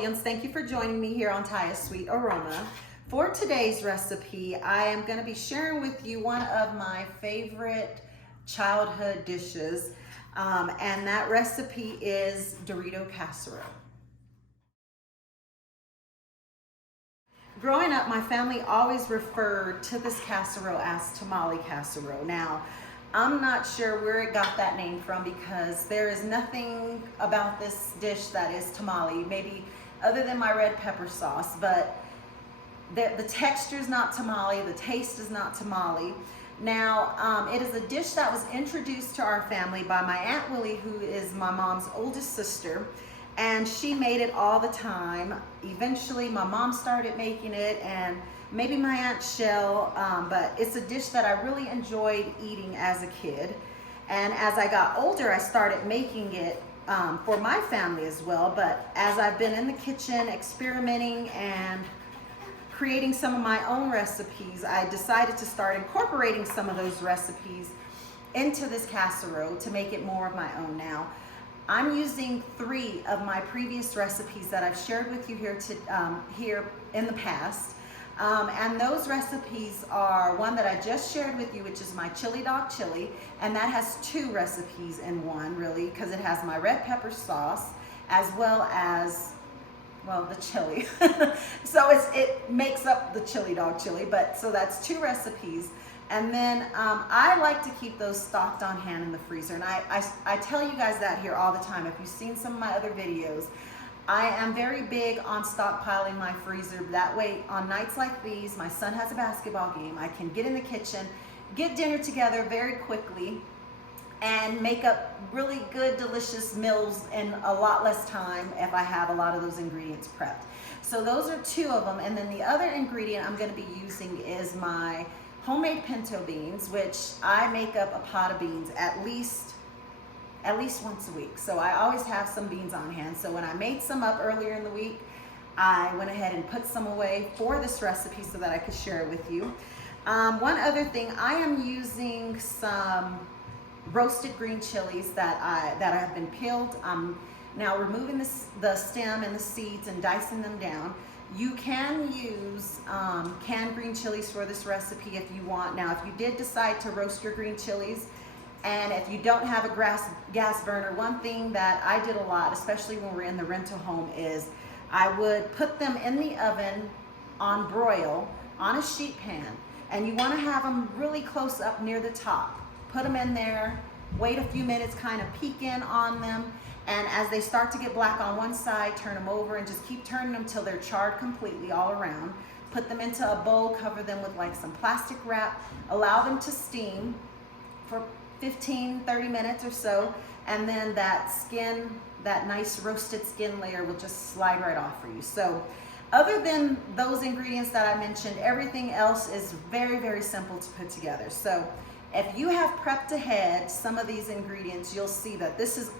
Williams. Thank you for joining me here on Taya's Sweet Aroma. For today's recipe, I am going to be sharing with you one of my favorite childhood dishes, and that recipe is Dorito Casserole. Growing up, my family always referred to this casserole as tamale casserole. Now, I'm not sure where it got that name from because there is nothing about this dish that is tamale, maybe other than my red pepper sauce, but the texture is not tamale, the taste is not tamale. Now, it is a dish that was introduced to our family by my Aunt Willie, who is my mom's oldest sister, and she made it all the time. Eventually, my mom started making it, and maybe my Aunt Shell, but it's a dish that I really enjoyed eating as a kid. And as I got older, I started making it for my family as well. But as I've been in the kitchen experimenting and creating some of my own recipes, I decided to start incorporating some of those recipes into this casserole to make it more of my own. Now, I'm using 3 of my previous recipes that I've shared with you here in the past. And those recipes are one that I just shared with you, which is my chili dog chili, and that has 2 recipes in one, really, because it has my red pepper sauce as well as, well, the chili. So it makes up the chili dog chili, but so that's 2 recipes. And then I like to keep those stocked on hand in the freezer, and I tell you guys that here all the time. If you've seen some of my other videos, I am very big on stockpiling my freezer. That way, on nights like these, my son has a basketball game, I can get in the kitchen, get dinner together very quickly, and make up really good, delicious meals in a lot less time if I have a lot of those ingredients prepped. So those are 2 of them. And then the other ingredient I'm going to be using is my homemade pinto beans, which I make up a pot of beans at least once a week. So I always have some beans on hand. So when I made some up earlier in the week, I went ahead and put some away for this recipe so that I could share it with you. One other thing, I am using some roasted green chilies that have been peeled. I'm now removing the stem and the seeds and dicing them down. You can use canned green chilies for this recipe if you want. Now, if you did decide to roast your green chilies, and if you don't have a gas burner, one thing that I did a lot, especially when we're in the rental home, is I would put them in the oven on broil on a sheet pan. And you want to have them really close up near the top. Put them in there, wait a few minutes, kind of peek in on them. And as they start to get black on one side, turn them over and just keep turning them till they're charred completely all around. Put them into a bowl, cover them with like some plastic wrap, allow them to steam for 15-30 minutes or so, and then that skin, that nice roasted skin layer will just slide right off for you. So other than those ingredients that I mentioned, everything else is very, very simple to put together. So if you have prepped ahead some of these ingredients, you'll see that this is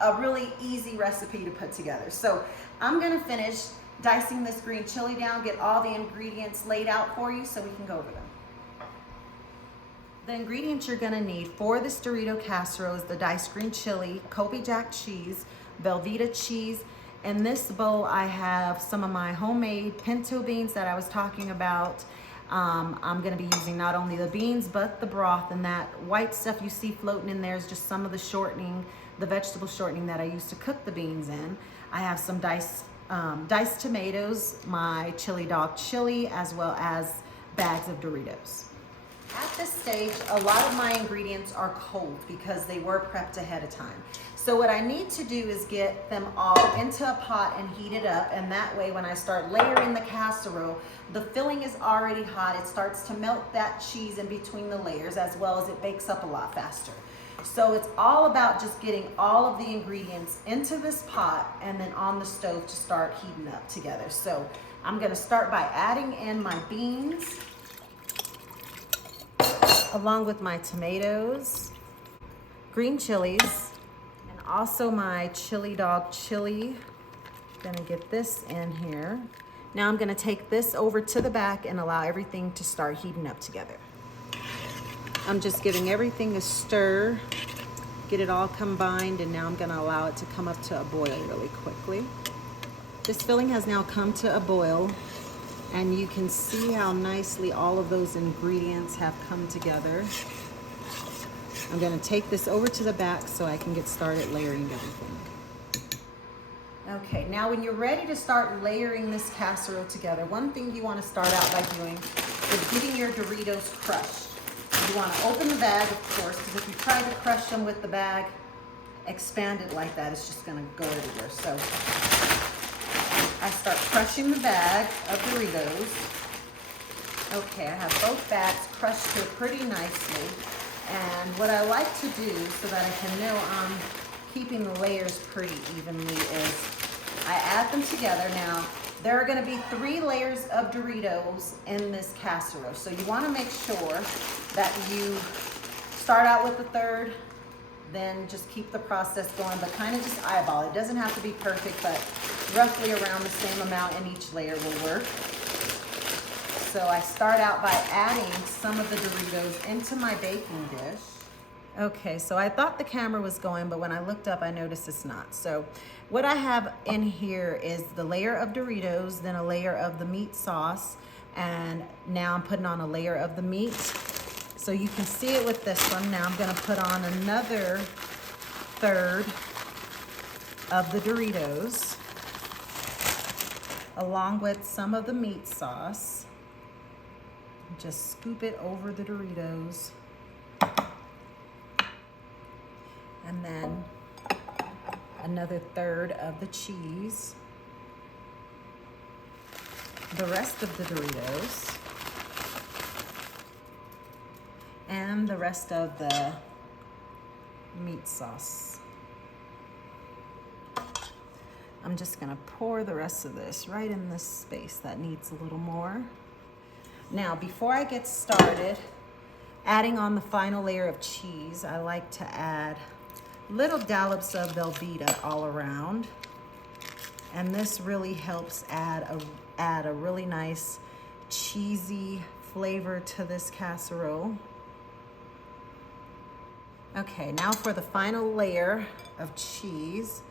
a really easy recipe to put together. So I'm gonna finish dicing this green chili down, get all the ingredients laid out for you so we can go over them. The ingredients you're gonna need for this Dorito casserole is the diced green chili, Kobe Jack cheese, Velveeta cheese. In this bowl, I have some of my homemade pinto beans that I was talking about. I'm gonna be using not only the beans, but the broth, and that white stuff you see floating in there is just some of the shortening, the vegetable shortening that I used to cook the beans in. I have some diced tomatoes, my chili dog chili, as well as bags of Doritos. At this stage, a lot of my ingredients are cold because they were prepped ahead of time. So what I need to do is get them all into a pot and heat it up, and that way when I start layering the casserole, the filling is already hot. It starts to melt that cheese in between the layers, as well as it bakes up a lot faster. So it's all about just getting all of the ingredients into this pot and then on the stove to start heating up together. So I'm gonna start by adding in my beans, along with my tomatoes, green chilies, and also my chili dog chili. Gonna get this in here. Now I'm gonna take this over to the back and allow everything to start heating up together. I'm just giving everything a stir, get it all combined, and now I'm gonna allow it to come up to a boil really quickly. This filling has now come to a boil, and you can see how nicely all of those ingredients have come together. I'm gonna take this over to the back so I can get started layering everything. Okay, now when you're ready to start layering this casserole together, one thing you wanna start out by doing is getting your Doritos crushed. You wanna open the bag, of course, because if you try to crush them with the bag, expand it like that, it's just gonna go everywhere. So I start crushing the bag of Doritos. Okay, I have both bags crushed here pretty nicely. And what I like to do so that I can know I'm keeping the layers pretty evenly is I add them together. Now, there are gonna be 3 layers of Doritos in this casserole. So you wanna make sure that you start out with the 3rd, then just keep the process going, but kind of just eyeball. It doesn't have to be perfect, but roughly around the same amount in each layer will work. So I start out by adding some of the Doritos into my baking dish. Okay, so I thought the camera was going, but when I looked up, I noticed it's not. So what I have in here is the layer of Doritos, then a layer of the meat sauce, and now I'm putting on a layer of the meat. So you can see it with this one. Now I'm gonna put on another 1/3 of the Doritos, along with some of the meat sauce. Just scoop it over the Doritos. And then another 1/3 of the cheese. The rest of the Doritos. And the rest of the meat sauce. I'm just gonna pour the rest of this right in this space that needs a little more. Now, before I get started adding on the final layer of cheese, I like to add little dollops of Velveeta all around. And this really helps add a really nice cheesy flavor to this casserole. Okay, now for the final layer of cheese,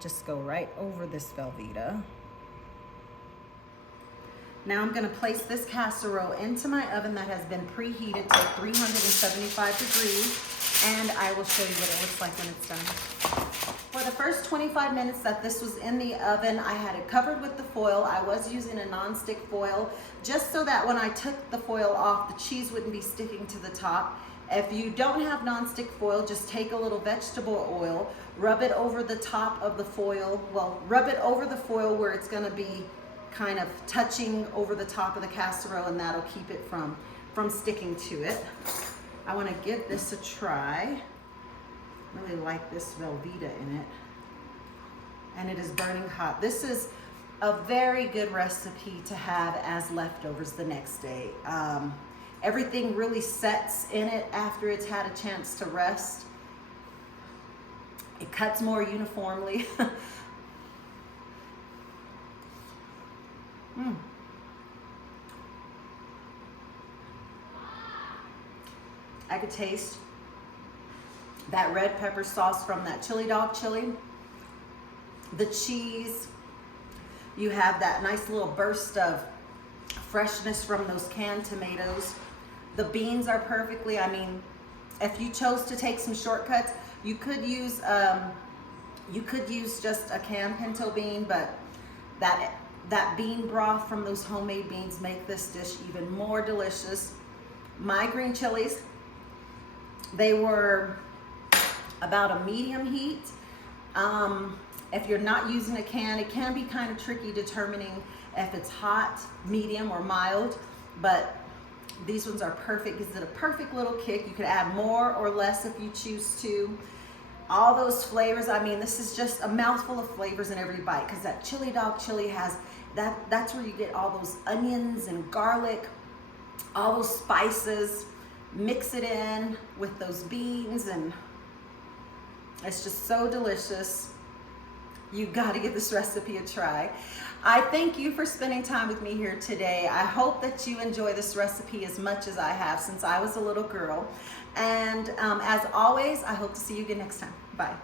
just go right over this Velveeta. Now I'm gonna place this casserole into my oven that has been preheated to 375 degrees, and I will show you what it looks like when it's done. For the first 25 minutes that this was in the oven, I had it covered with the foil. I was using a non-stick foil, just so that when I took the foil off, the cheese wouldn't be sticking to the top. If you don't have non-stick foil, just take a little vegetable oil, rub it over the top of the foil. Well, rub it over the foil where it's gonna be kind of touching over the top of the casserole, and that'll keep it from sticking to it. I wanna give this a try. Really like this Velveeta in it. And it is burning hot. This is a very good recipe to have as leftovers the next day. Everything really sets in it after it's had a chance to rest. It cuts more uniformly. I could taste that red pepper sauce from that chili dog chili. The cheese, you have that nice little burst of freshness from those canned tomatoes. The beans are perfectly, I mean, if you chose to take some shortcuts, you could use just a canned pinto bean, but that bean broth from those homemade beans make this dish even more delicious. My green chilies, they were about a medium heat. If you're not using a can, it can be kind of tricky determining if it's hot, medium, or mild, but these ones are perfect. Gives it a perfect little kick. You could add more or less if you choose to. All those flavors, I mean, this is just a mouthful of flavors in every bite, because that chili dog chili has, that's where you get all those onions and garlic, all those spices, mix it in with those beans, and it's just so delicious. You gotta give this recipe a try. I thank you for spending time with me here today. I hope that you enjoy this recipe as much as I have since I was a little girl. And as always, I hope to see you again next time. Bye.